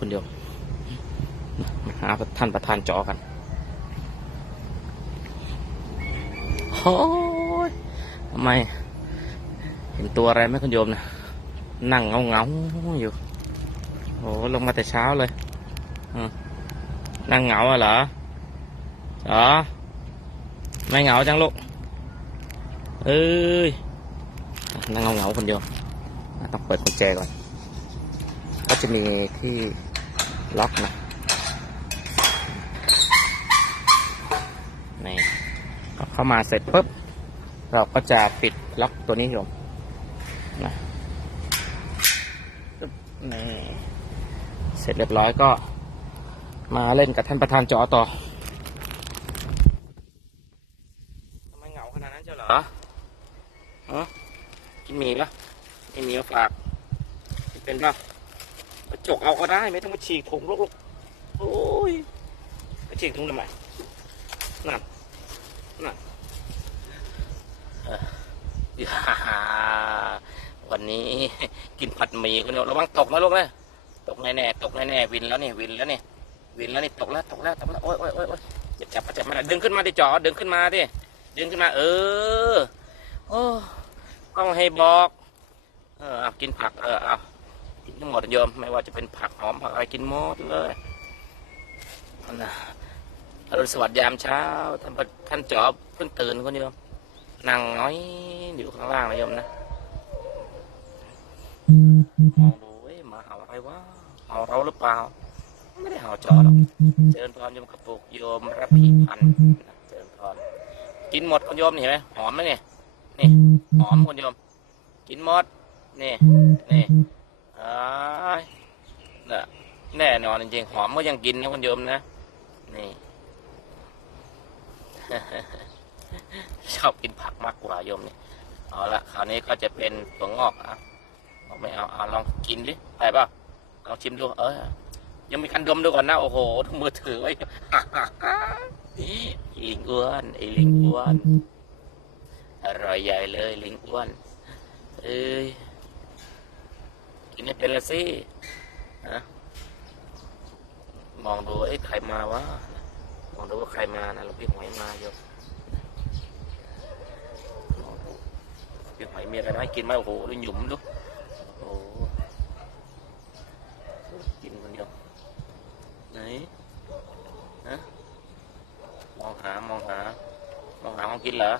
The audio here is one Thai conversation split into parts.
คนเดียวมาหาท่านประธานจอกันโอ้ยทำไม เห็นตัวอะไรไหมคุณโยมนะนั่งเงาเงาอยู่โอ้ลงมาแต่เช้าเลยนั่งเหงาอะเหรอจอไม่เหงาจังลูกเอ้ยนั่งเงาเงาคนเดียวต้องเปิดกุญแจก่อน ก็จะมีที่ ล็อกนะนี่ก็เข้ามาเสร็จปุ๊บ เราก็จะปิดล็อกตัวนี้โยมนะนี่เสร็จเรียบร้อยก็มาเล่นกับท่านประธานจอต่อทำไมเหงาขนาดนั้นเจ้าเหรอฮะกินหมี่ปะไม่มีก็ฝาก เป็นปะ มาจกเอาก็ได้ไม่ต้องมาฉีกถุงลูกๆโอ้ยมาฉีกถุงทำไมนั่นนั่นเอ่อฮ่าวันนี้กินผัดหมี่คุณโยมระวังตกนะลูกนะตกแน่ๆตกแน่ๆวินแล้วนี่วินแล้วนี่วินแล้วนี่ตกแล้วตกแล้วตกแล้วโอ๊ยโอ๊ยโอ๊ยโอ๊ยจับจับจับมาดึงขึ้นมาดิจอดึงขึ้นมาดิดึงขึ้นมา เออโอ้กล้องให้บอก เออเอากินผักเออเอา กินทั้งหมดโยมไม่ว่าจะเป็นผักหอมผักอะไรกินหมดเลยอานะอรุณสวัสดิ์ยามเช้า ท่านท่านจอเพิ่งตื่นคุณโยมนั่งน้อยอยู่ข้างล่างนะโยมนะมองดูเอ้มาเห่าอะไรวะเห่าเราหรือเปล่า ไม่ได้เห่าจอหรอกเจริญพรโยมกระปุกโยมรับผีพันนะเจริญพรกินหมดคุณโยมนี่เห็นไหมหอมไหมเนี่ยนี่หอมคุณโยม กินหมดนี่นี่ น่ะแน่นอนจริงๆหอมก็ยังกินนะคุณโยมนะ นี่ ชอบกินผักมากกว่าโยมนี่เอาละคราวนี้ก็จะเป็นถั่วงอกอะบอกไม่เอาเอาลองกินดิไปเปล่าลองชิมดู เออ ยังมีคันดมดูก่อนนะ โอ้โหทุกมือถือไว้ลิงอ้วนไอ้ลิงอ้วนอร่อยใหญ่เลย ลิงอ้วน เอ้ย กินไม่เป็นละสิฮะมองดูเอ้ใครมาวะมองดูว่าใครมานะหลวงพี่หวยมาโยมพี่หอยมีอะไรให้กินไหมโอ้โหดูหยุ่มดูโอ้โหกินคนเดียวไหนฮะมองหามองหามองหาของกินเหรอ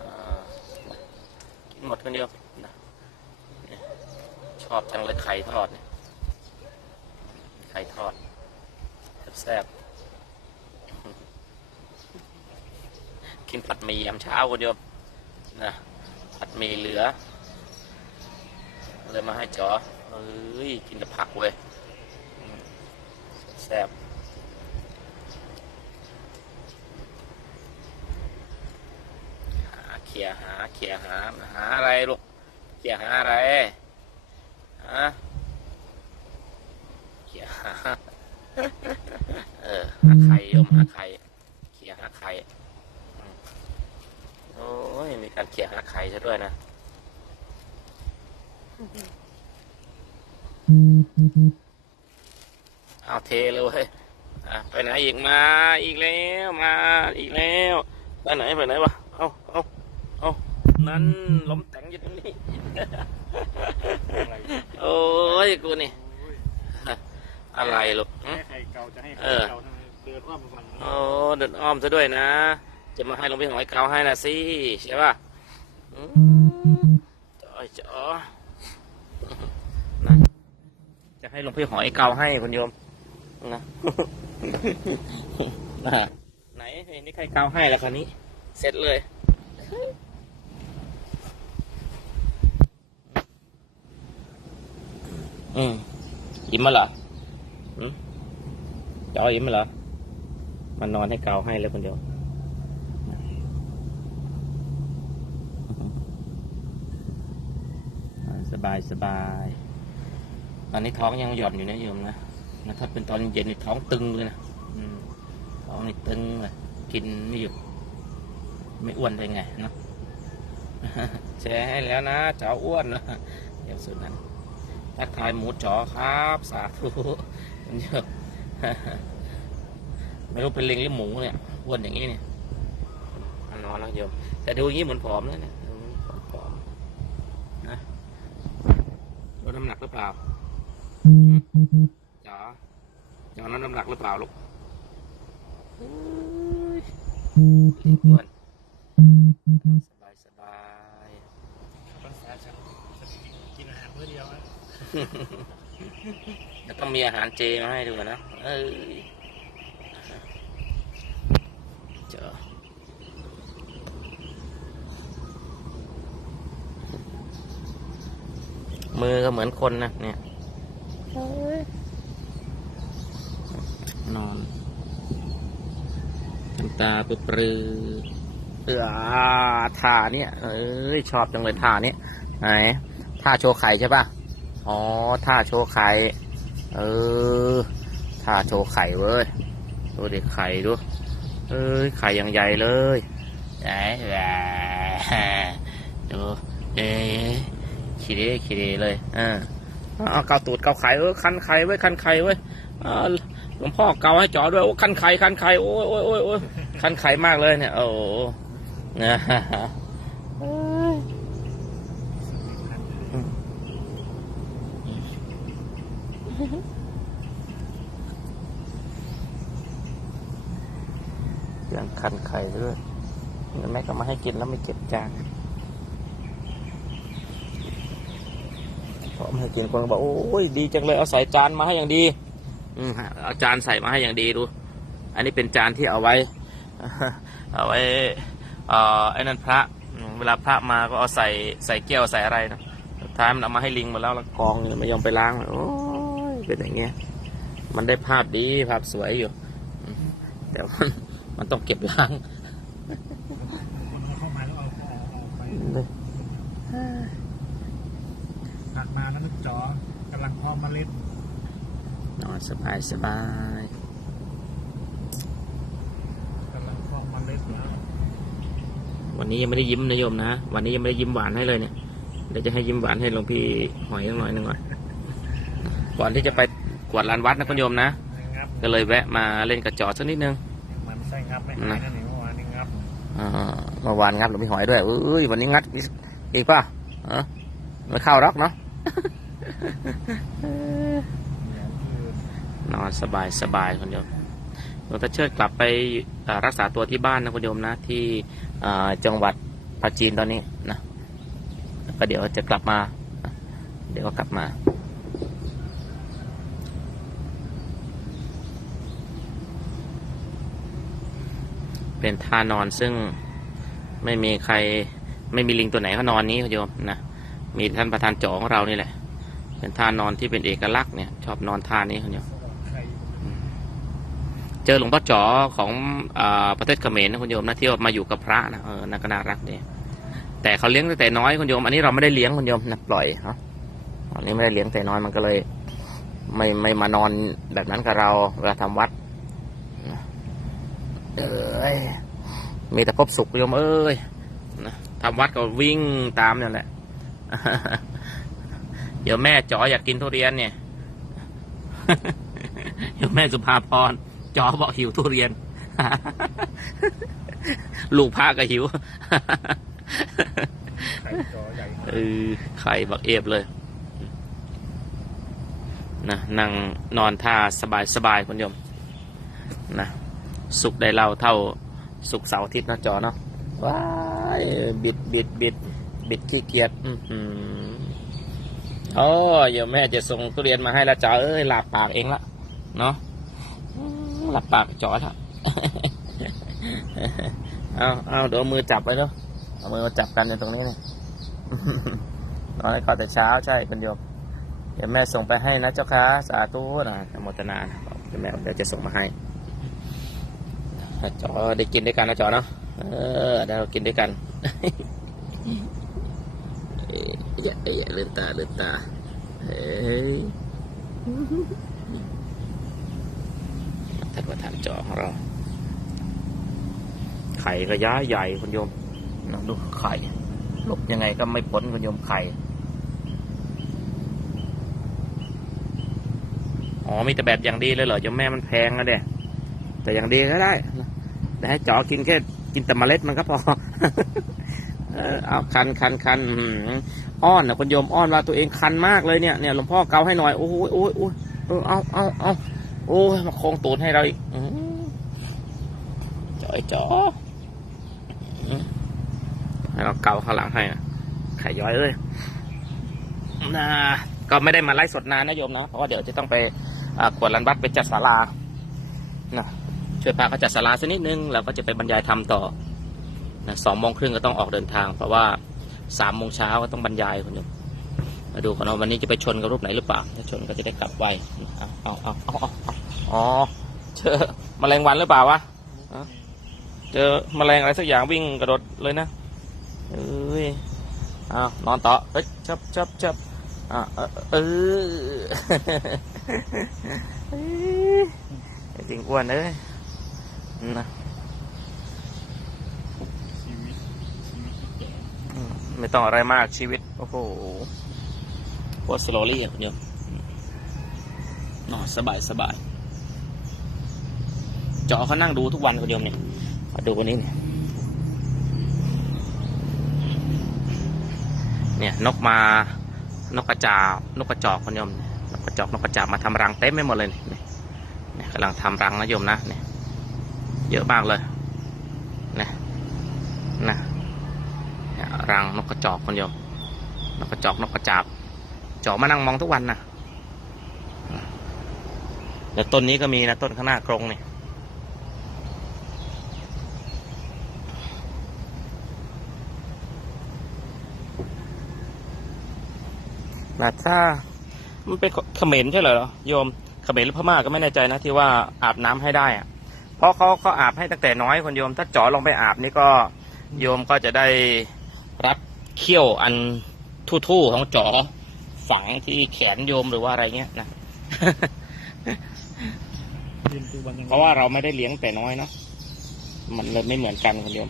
อ่ากินหมดคนเดียว ชอบจังเลยไข่ทอดเนี่ยไข่ทอดแซ่บกินผัดหมี่ยามเช้าคนเดียวนะผัดหมี่เหลือ เลยมาให้จอเอ้ยกินแต่ผักเว้ยแซ่บหาเขี่ยหาเขี่ยหาหาอะไรลูกเขี่ยหาอะไร ฮะเขี่ยหาเออหาไข่โยมหาไข่เขี่ยหาไข่โอ้ยมีการเขี่ยหาไข่ซะด้วยนะเอาเทเลยเว้ยไปไหนอีกมา อีกแล้วมา อีกแล้ว ไปไหนไปไหนวะ เอาเอาเอา นั่นล้มแต่งอยู่ตรงนี้ โอ้ยกูนี่ อะไรลูกหึให้ไข่เก่าจะให้ไข่เออเก่าทำไมเดือดว่ามันฟังโอ้เดินอ้อมซะด้วยนะ จะมาให้หลวงพี่หอยเกาให้นะสิใช่ป่ะอืมจ้อยจ้อนะจะให้หลวงพี่หอยเกาให้คุณโยมนะนะไหนนี่ใครเกาให้แล้วคันนี้ เสร็จเลย อืมยิ้มมาเหรออืมจอยิ้มมาเหรอมันนอนให้เกาให้เลยคนเดียวสบายสบายตอนนี้ท้องยังหย่อนอยู่นะโยมนะนะถ้าเป็นตอนเย็นนี่ท้องตึงเลยนะท้องนี่ตึงเลยกินไม่หยุดไม่อ้วนได้ไงเนาะแชร์ให้แล้วนะเจ้าอ้วนนะเดี๋ยวสุดนั้น ทักทายหมูจ๋อครับ สาธุมันเยอะไม่รู้เป็นลิงหรือหมูเนี่ยอ้วนอย่างนี้เนี่ยมันนอนแล้วโยมแต่ดูอย่างนี้เหมือนผอมนะเนี่ยดูผอมๆนะลดน้ำหนักหรือเปล่าจ๋อจ๋อลดน้ำหนักหรือเปล่าลูกเอ้ยลิงอ้วนสบายสบาย ภาษาฉันจะกินอาหารมื้อเดียวนะ จะต้องมีอาหารเจมาให้ดูนะเอ้ยเจอมือก็เหมือนคนนะเนี่ย นอนน้ำตาปปรือเออท่าเนี่ย เอ้ยชอบจังเลยท่านี้ไหนท่าโชว์ไข่ใช่ป่ะ อ๋อท่าโชว์ไข่ เออท่าโชว์ไข่เว้ย ดูดิไข่ดู เอ้ยไข่อย่างใหญ่เลยไหนแหวดูเอ้ยขี้เดขี้เดเลยอ่าเอาเกาตูดเกาไข่เออคันไข่เว้ยคันไข่เว้ยอ่าหลวงพ่อเกาให้จอด้วยโอ้คันไข่คันไข่โอ้ยโอ้ยโอ้ยโอ้ยคันไข่มากเลยเนี่ยโอ้โหนะเอ้ ยังคันไข่ด้วยแม่ก็มาให้กินแล้วไม่เก็บจานพอมาให้กินคนก็บอกโอ้ยดีจังเลยเอาใส่จานมาให้อย่างดี อืมเอาจานใส่มาให้อย่างดีดู อันนี้เป็นจานที่เอาไว้ เอาไว้เอ่อไอ้นั่นพระ เวลาพระมาก็เอาใส่ใส่แก้วใส่อะไรนะท้ายมันเอามาให้ลิงหมาแล้วแล้วกองอยู่ไม่ยอมไปล้างโอ้ย เป็นอย่างเงี้ย มันได้ภาพดีภาพสวยอยู่อืมแต่ว่ามันต้องเก็บล้างคนเอาเข้ามาแล้วเอาเอาเอาไปผักมาแล้วนึกจอกำลังพร้อมเมล็ดนอนสบายสบายกำลังพร้อมเมล็ดแล้ววันนี้ยังไม่ได้ยิ้มนะโยมนะ วันนี้ยังไม่ได้ยิ้มหวานให้เลยเนี่ยเดี๋ยวจะให้ยิ้มหวานให้หลวงพี่หอยสักหน่อยหนึ่งก่อน ก่อนที่จะไปกวาดลานวัดนะคุณโยมนะงับก็เลยแวะมาเล่นกระจอดสักนิดนึงมันไส้งับไม่หายนั่นเองเมื่อวานนี้งับอ่าเมื่อวานงัดหลวงพี่หอยด้วยเอ้ยวันนี้งัดอีกป่ะเออไม่เข้าหรอกเนาะนอนสบายสบายคุณโยมหลวงตาเชิดกลับไปอ่ารักษาตัวที่บ้านนะคุณโยมนะ ที่อ่าจังหวัดปราจีนตอนนี้นะก็เดี๋ยวจะกลับมา เดี๋ยวก็กลับมา เป็นท่านอนซึ่งไม่มีใครไม่มีลิงตัวไหนเขานอนนี้คุณโยมนะมีท่านประธานจ๋อของเรานี่แหละ เป็นท่านอนที่เป็นเอกลักษณ์เนี่ย ชอบนอนท่านี้คุณโยมไข่เจอหลวงพ่อจ๋อของอาประเทศเขมรนะคุณโยมนะที่ว่ามาอยู่กับพระนะเออน่าก็น่ารักดีแต่เขาเลี้ยงตั้งแต่น้อยคุณโยม อันนี้เราไม่ได้เลี้ยงคุณโยมนะปล่อยเนาะอันนี้ไม่ได้เลี้ยงแต่น้อยมันก็เลย ไม่ไม่มานอนแบบนั้นกับเราเวลาทำวัด เอ้ยมีแต่พบสุขโยมเอ้ยนะทำวัดก็วิ่งตามนั่นแหละ เดี๋ยวแม่จ๋ออยากกินทุเรียนเนี่ย เดี๋ยวแม่สุภาพรจอบอกหิวทุเรียน ลูกพระก็หิวไข่เออไข่บักเอฟเลยนะนั่งนอนท่าสบายสบายคุณโยมนะ สุขได้เล่าเท่าสุขเสาร์อาทิตย์นะจอเนาะว้ายบิดบิดบิดบิดขี้เกียจอื้อหือโอ้เดี๋ยวแม่จะส่งทุเรียนมาให้ล้วจอเอ้ยหลับปากเองละเนาะหลับปากจอละเอาเอาเดี๋ยวมือจับไว้เนาะเอามือมาจับกันอยู่ตรงนี้เนี่ยนอนให้ก่อนแต่เช้าใช่คุณโยมเดี๋ยวแม่ส่งไปให้นะเจ้าค่ะสาธุนะโมทนานะเดี๋ยวแม่เดี๋ยวจะส่งมาให้ จอได้กินด้วยกันนะจอเนาะเออได้เรากินด้วยกันเอ้ยอย่าอย่าเลือนตาเลือนตาเฮ้ยท่านประธานจอของเรา ไข่ก็ย้าใหญ่คุณโยมนะดูไข่หลบยังไงก็ไม่พ้นคุณโยมไข่อ๋อมีแต่แบบอย่างดีเลยเหรอโยมแม่มันแพงนะเด็ แต่อย่างดีก็ได้ แต่ให้จอกินแค่กินแต่เมล็ดมันก็พอ เออเอาคันคันคันอื้อหืออ้อนนะคุณโยมอ้อนว่าตัวเองคันมากเลยเนี่ยเนี่ยหลวงพ่อเกาให้หน่อยโอ้ยโอ้ยโอ้ยเออเอาเอาเอาโอ้ยมาโคงตูดให้เราอีกอื้อจอยจออื้อให้เราเกาข้างหลังให้นะไข่ย้อยเอ้ยนะก็ไม่ได้มาไล่สดนานนะโยมนะเพราะว่าเดี๋ยวจะต้องไปอ่ากวดลันบัตไปจัดศาลานะ ช่วยพาเขาจัดศาลาสักนิดนึงแล้วก็จะไปบรรยายธรรมต่อนะสองโมงครึ่งก็ต้องออกเดินทาง เพราะว่าสามโมงเช้าก็ต้องบรรยายคนหนึ่งมาดูกันว่าวันนี้จะไปชนกับรูปไหนหรือเปล่า ถ้าชนก็จะได้กลับไวเอาเอาเอาเอาเอาเอาอ๋อเจอแมลงวันหรือเปล่าวะเจอแมลงอะไรสักอย่างวิ่งกระโดดเลยนะเอ้ยเอานอนต่อเอ้ยจับจับจับอ่าเออเออเอ้ยไอ้จริงอ้วนเอ้ย นะชีวิตชีวิตที่แก่อืมไม่ต้องอะไรมากชีวิต โอ้โหโคตรสโลลี่อะคุณโยมนอนสบายสบายเจาะเขานั่งดูทุกวันคุณโยมเนี่ยมาดูวันนี้เนี่ยเนี่ยนกมานกกระจาบนกกระจอกคุณโยมนกกระจอกนกกระจาบมาทำรังเต็มไปหมดเลยเนี่ยเนี่ยกำลังทำรังนะโยมนะเนี่ย เยอะมากเลยนะนะรังนกกระจอกคนเดียวนกกระจอกนกกระจาบจาะมานั่งมองทุกวันนะเดี๋ยวต้นนี้ก็มีนะต้นข้างหน้ากรงเนี่ยนะถ้ามันเป็นเขมรใช่เหรอโยมเขมรหรือพม่าก็ไม่แน่ใจนะที่ว่าอาบน้ำให้ได้อะ เพราะเขาเขาอาบให้ตั้งแต่น้อยคนโยม ถ้าเจาะลงไปอาบนี่ก็โยมก็จะได้รับเขี้ยวอันทู่ๆของจอฝังที่แขนโยมหรือว่าอะไรเงี้ยนะเพราะว่าเราไม่ได้เลี้ยงแต่น้อยเนาะมันเลยไม่เหมือนกันคุณโยม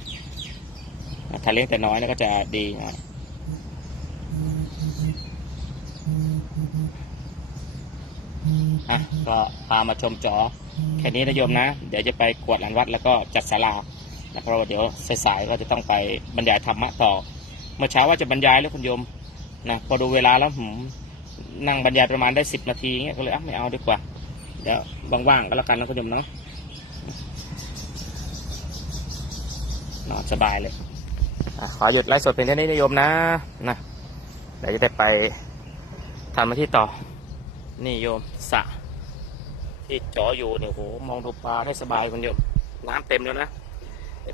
ถ้าเลี้ยงแต่น้อยนี่ก็จะดีนะอะก็พามาชมจอ แค่นี้นะโยมนะ เดี๋ยวจะไปกวดหลันวัดแล้วก็จัดศาลานะเพราะว่าเดี๋ยวสายๆก็จะต้องไปบรรยายธรรมะต่อ เมื่อเช้าว่าจะบรรยายแล้วคุณโยมนะพอดูเวลาแล้วหืมนั่งบรรยายประมาณได้สิบนาทีเงี้ยก็เลยอะไม่เอาดีกว่า เดี๋ยวว่างๆก็แล้วกันนะคุณโยมเนาะนอนสบายเลยอขอหยุดไลฟ์สดเพียงเท่านี้นะโยมนะนะเดี๋ยวจะได้ไปทำมาที่ต่อ นี่โยมสะ ที่จออยู่เนี่ยโหมองดูปลาได้สบายคุณโยม น้ำเต็มแล้วนะ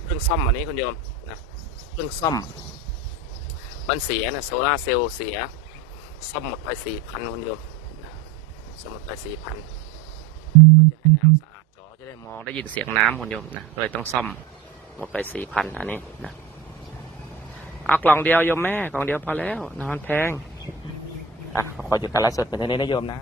เพิ่งซ่อมอันนี้คุณโยมนะเพิ่งซ่อมมันเสียนะโซลาเซลล์เสียซ่อมหมดไปสี่พันคุณโยมนะซ่อมหมดไปสี่พันเพื่อจะให้น้ำสะอาดจอจะได้มองได้ยินเสียงน้ำคุณโยมนะเลยต้องซ่อมหมดไปสี่พันอันนี้นะเอากล่องเดียวโยมแม่กล่องเดียวพอแล้วนะมันแพงอะขอหยุดการไลฟ์สดเป็นเท่านี้นะโยมนะ